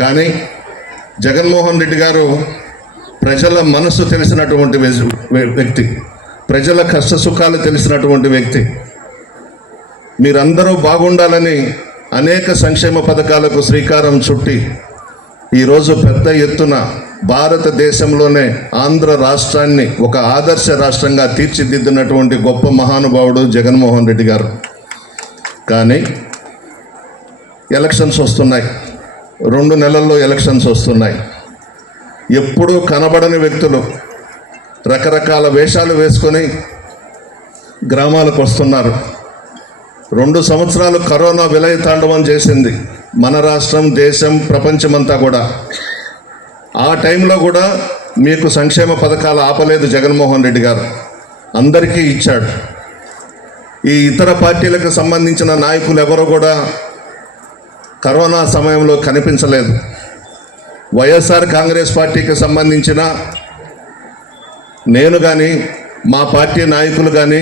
కానీ జగన్మోహన్ రెడ్డి గారు ప్రజల మనసు తెలిసినటువంటి వ్యక్తి ప్రజల కష్ట సుఖాలు తెలిసినటువంటి వ్యక్తి. మీరందరూ బాగుండాలని అనేక సంక్షేమ పథకాలకు శ్రీకారం చుట్టి ఈరోజు పెద్ద ఎత్తున భారతదేశంలోనే ఆంధ్ర రాష్ట్రాన్ని ఒక ఆదర్శ రాష్ట్రంగా తీర్చిదిద్దినటువంటి గొప్ప మహానుభావుడు జగన్మోహన్ రెడ్డి గారు. కానీ ఎలక్షన్స్ వస్తున్నాయి. రెండు నెలల్లో ఎలక్షన్స్ వస్తున్నాయి. ఎప్పుడూ కనబడని వ్యక్తులు రకరకాల వేషాలు వేసుకొని గ్రామాలకు వస్తున్నారు. రెండు సంవత్సరాలు కరోనా విలయ తాండవం చేసింది మన రాష్ట్రం దేశం ప్రపంచమంతా కూడా. ఆ టైంలో కూడా మీకు సంక్షేమ పథకాలు ఆపలేదు జగన్మోహన్ రెడ్డి గారు. అందరికీ ఇచ్చాడు. ఈ ఇతర పార్టీలకు సంబంధించిన నాయకులు ఎవరు కూడా కరోనా సమయంలో కనిపించలేదు. వైఎస్ఆర్ కాంగ్రెస్ పార్టీకి సంబంధించిన నేను కానీ మా పార్టీ నాయకులు కానీ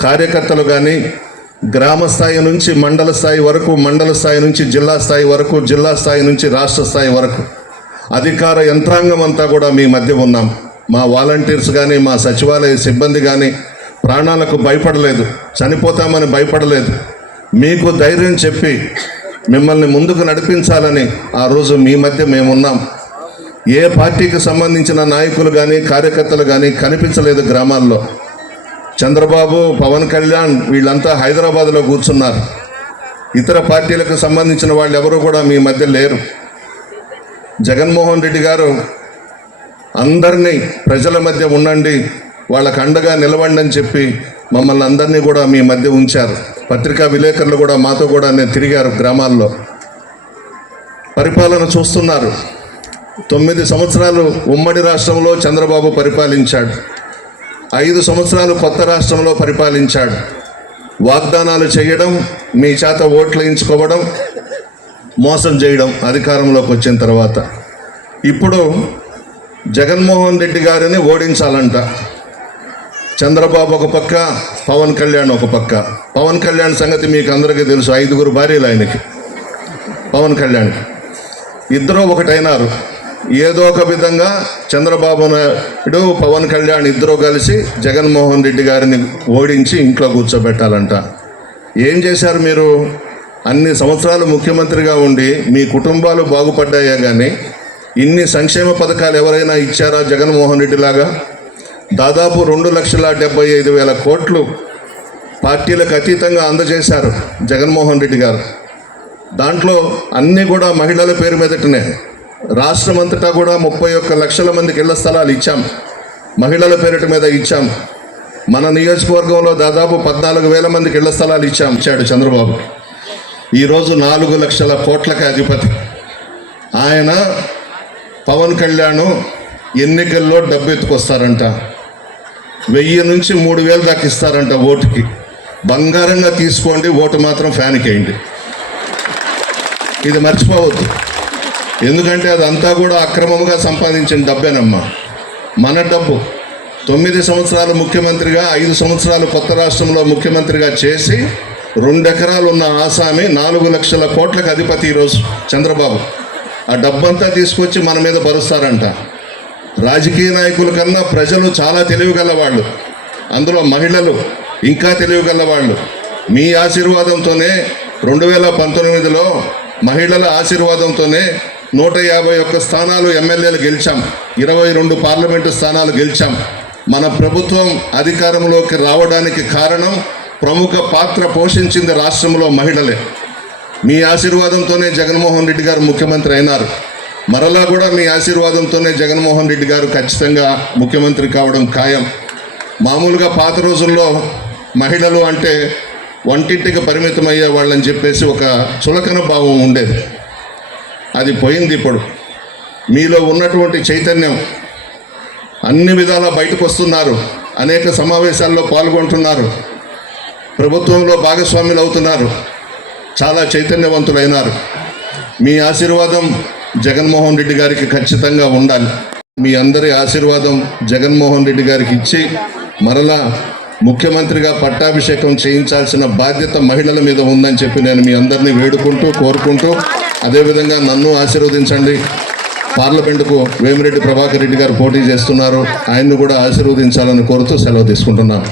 కార్యకర్తలు కానీ గ్రామ స్థాయి నుంచి మండల స్థాయి వరకు మండల స్థాయి నుంచి జిల్లా స్థాయి వరకు జిల్లా స్థాయి నుంచి రాష్ట్ర స్థాయి వరకు అధికార యంత్రాంగం అంతా కూడా మీ మధ్య ఉన్నాం. మా వాలంటీర్స్ కానీ మా సచివాలయ సిబ్బంది కానీ ప్రాణాలకు భయపడలేదు. చనిపోతామని భయపడలేదు. మీకు ధైర్యం చెప్పి మిమ్మల్ని ముందుకు నడిపించాలని ఆ రోజు మీ మధ్య మేమున్నాం. ఏ పార్టీకి సంబంధించిన నాయకులు కానీ కార్యకర్తలు కానీ కనిపించలేదు గ్రామాల్లో. చంద్రబాబు పవన్ కళ్యాణ్ వీళ్ళంతా హైదరాబాద్లో కూర్చున్నారు. ఇతర పార్టీలకు సంబంధించిన వాళ్ళు ఎవరు కూడా మీ మధ్య లేరు. జగన్మోహన్ రెడ్డి గారు అందరినీ ప్రజల మధ్య ఉండండి వాళ్ళకు అండగా నిలవండి అని చెప్పి మమ్మల్ని అందరినీ కూడా మీ మధ్య ఉంచారు. పత్రికా విలేకరులు కూడా మాతో కూడా నేను తిరిగారు గ్రామాల్లో. పరిపాలన చూస్తున్నారు. తొమ్మిది సంవత్సరాలు ఉమ్మడి రాష్ట్రంలో చంద్రబాబు పరిపాలించాడు. ఐదు సంవత్సరాలు కొత్త రాష్ట్రంలో పరిపాలించాడు. వాగ్దానాలు చేయడం మీ చేత ఓట్లు వేయించుకోవడం మోసం చేయడం అధికారంలోకి వచ్చిన తర్వాత. ఇప్పుడు జగన్మోహన్ రెడ్డి గారిని ఓడించాలంట. చంద్రబాబు ఒక పక్క పవన్ కళ్యాణ్ ఒక పక్క. పవన్ కళ్యాణ్ సంగతి మీకు అందరికీ తెలుసు ఐదుగురు భార్యలు ఆయనకి. పవన్ కళ్యాణ్ ఇద్దరూ ఒకటైనారు. ఏదో ఒక విధంగా చంద్రబాబు నాయుడు పవన్ కళ్యాణ్ ఇద్దరూ కలిసి జగన్మోహన్ రెడ్డి గారిని ఓడించి ఇంట్లో కూర్చోబెట్టాలంట. ఏం చేశారు మీరు? అన్ని సంవత్సరాలు ముఖ్యమంత్రిగా ఉండి మీ కుటుంబాలు బాగుపడ్డాయా కానీ ఇన్ని సంక్షేమ పథకాలు ఎవరైనా ఇచ్చారా జగన్మోహన్ రెడ్డి లాగా? దాదాపు రెండు లక్షల డెబ్బై ఐదు వేల కోట్లు పార్టీలకు అతీతంగా అందజేశారు జగన్మోహన్ రెడ్డి గారు. దాంట్లో అన్నీ కూడా మహిళల పేరు మీదటనే. రాష్ట్రం అంతటా కూడా ముప్పై ఒక్క లక్షల మందికి ఇళ్ళ స్థలాలు ఇచ్చాం. మహిళల పేరిట మీద ఇచ్చాం. మన నియోజకవర్గంలో దాదాపు పద్నాలుగు వేల మందికి ఇళ్ళ స్థలాలు ఇచ్చాం ఇచ్చాడు చంద్రబాబు. ఈరోజు నాలుగు లక్షల కోట్లకి అధిపతి. ఆయన పవన్ కళ్యాణ్ ఎన్నికల్లో డబ్బు ఎత్తుకొస్తారంట. వెయ్యి నుంచి మూడు వేలు దాకా ఇస్తారంట ఓటుకి. బంగారంగా తీసుకోండి ఓటు మాత్రం ఫ్యాన్కి వేయండి ఇది మర్చిపోవద్దు. ఎందుకంటే అదంతా కూడా అక్రమంగా సంపాదించిన డబ్బేనమ్మా. మన డబ్బు తొమ్మిది సంవత్సరాలు ముఖ్యమంత్రిగా ఐదు సంవత్సరాలు కొత్త రాష్ట్రంలో ముఖ్యమంత్రిగా చేసి రెండెకరాలు ఉన్న ఆసామి నాలుగు లక్షల కోట్లకు అధిపతి ఈరోజు చంద్రబాబు. ఆ డబ్బంతా తీసుకొచ్చి మన మీద భరుస్తారంట రాజకీయ నాయకుల కన్నా ప్రజలు చాలా తెలివిగల వాళ్ళు అందులో మహిళలు ఇంకా తెలివిగల వాళ్ళు మీ ఆశీర్వాదంతోనే రెండు వేల పంతొమ్మిదిలో మహిళల ఆశీర్వాదంతోనే నూట యాభై ఒక్క స్థానాలు ఎమ్మెల్యేలు గెలిచాం. ఇరవై రెండు పార్లమెంటు స్థానాలు గెలిచాం. మన ప్రభుత్వం అధికారంలోకి రావడానికి కారణం ప్రముఖ పాత్ర పోషించింది రాష్ట్రంలో మహిళలే. మీ ఆశీర్వాదంతోనే జగన్మోహన్ రెడ్డి గారు ముఖ్యమంత్రి అయినారు. మరలా కూడా మీ ఆశీర్వాదంతోనే జగన్మోహన్ రెడ్డి గారు ఖచ్చితంగా ముఖ్యమంత్రి కావడం ఖాయం. మామూలుగా పాత రోజుల్లో మహిళలు అంటే వంటింటికి పరిమితం అయ్యే వాళ్ళని చెప్పేసి ఒక చులకన భావం ఉండేది. అది పోయింది ఇప్పుడు. మీలో ఉన్నటువంటి చైతన్యం అన్ని విధాలా బయటకు వస్తున్నారు అనేక సమావేశాల్లో పాల్గొంటున్నారు ప్రభుత్వంలో భాగస్వాములు అవుతున్నారు చాలా చైతన్యవంతులైనారు. మీ ఆశీర్వాదం జగన్మోహన్ రెడ్డి గారికి ఖచ్చితంగా ఉండాలి. మీ అందరి ఆశీర్వాదం జగన్మోహన్ రెడ్డి గారికి ఇచ్చి మరలా ముఖ్యమంత్రిగా పట్టాభిషేకం చేయించాల్సిన బాధ్యత మహిళల మీద ఉందని చెప్పి నేను మీ అందరినీ వేడుకుంటూ కోరుకుంటూ అదేవిధంగా నన్ను ఆశీర్వదించండి. పార్లమెంటుకు వేమిరెడ్డి ప్రభాకర్ రెడ్డి గారు పోటీ చేస్తున్నారు. ఆయన్ను కూడా ఆశీర్వదించాలని కోరుతూ సెలవు తీసుకుంటున్నాను.